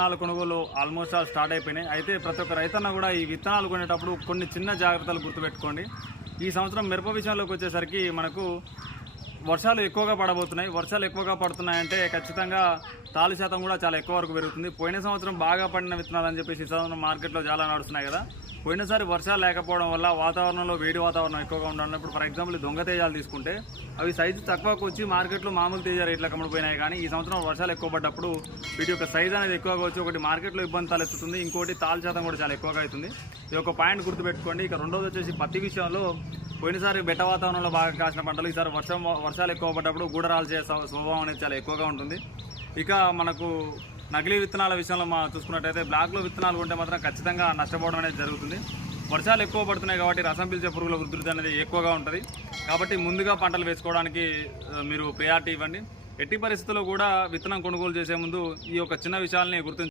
విత్తనాల కొనుగోలు almost all start అయిపోయినాయి. అయితే ప్రతి ఒక్క రైతన్న కూడా ఈ విత్తనాలు కొనేటప్పుడు కొన్ని చిన్న జాగ్రత్తలు గుర్తుపెట్టుకోండి. ఈ సంవత్సరం మిరప విషయంలోకి వచ్చేసరికి మనకు వర్షాలు ఎక్కువగా పడబోతున్నాయి. వర్షాలు ఎక్కువగా పడుతున్నాయంటే ఖచ్చితంగా తాలు శాతం కూడా చాలా ఎక్కువ వరకు పెరుగుతుంది. పోయిన సంవత్సరం బాగా పడిన విత్తనాలు అని చెప్పేసి ఈ సంవత్సరం మార్కెట్లో చాలా నడుస్తున్నాయి కదా. పోయినసారి వర్షాలు లేకపోవడం వల్ల వాతావరణంలో వేడి వాతావరణం ఎక్కువగా ఉండడం. ఇప్పుడు ఫర్ ఎగ్జాంపుల్ దొంగ తేజాలు తీసుకుంటే అవి సైజు తక్కువకు వచ్చి మార్కెట్లో మామూలు తేజ రేట్లు కమ్ముడిపోయినాయి. కానీ ఈ సంవత్సరం వర్షాలు ఎక్కువ పడ్డప్పుడు వీటి యొక్క సైజ్ అనేది ఎక్కువగా వచ్చి ఒకటి మార్కెట్లో ఇబ్బంది తలెత్తుతుంది, ఇంకోటి తాలు శాతం కూడా చాలా ఎక్కువగా అవుతుంది. ఇది ఒక పాయింట్ గుర్తుపెట్టుకోండి. ఇక రెండోది వచ్చేసి పత్తి విషయంలో పోయినసారి బెట్ట వాతావరణంలో బాగా కాసిన పంటలు ఈసారి వర్షాలు ఎక్కువ పడ్డప్పుడు గూడరాల్చే స్వభావం అనేది చాలా ఎక్కువగా ఉంటుంది. ఇక మనకు నకిలీ విత్తనాల విషయంలో చూసుకున్నట్టయితే బ్లాక్లో విత్తనాలు కొంటే మాత్రం ఖచ్చితంగా నష్టపోవడం అనేది జరుగుతుంది. వర్షాలు ఎక్కువ పడుతున్నాయి కాబట్టి రసం పీల్చే పురుగుల ఉధృతి అనేది ఎక్కువగా ఉంటుంది. కాబట్టి ముందుగా పంటలు వేసుకోవడానికి మీరు ప్రయారిటీ ఇవ్వండి. ఎట్టి పరిస్థితుల్లో కూడా విత్తనం కొనుగోలు చేసే ముందు ఈ యొక్క చిన్న విషయాలని గుర్తుంచుకోండి.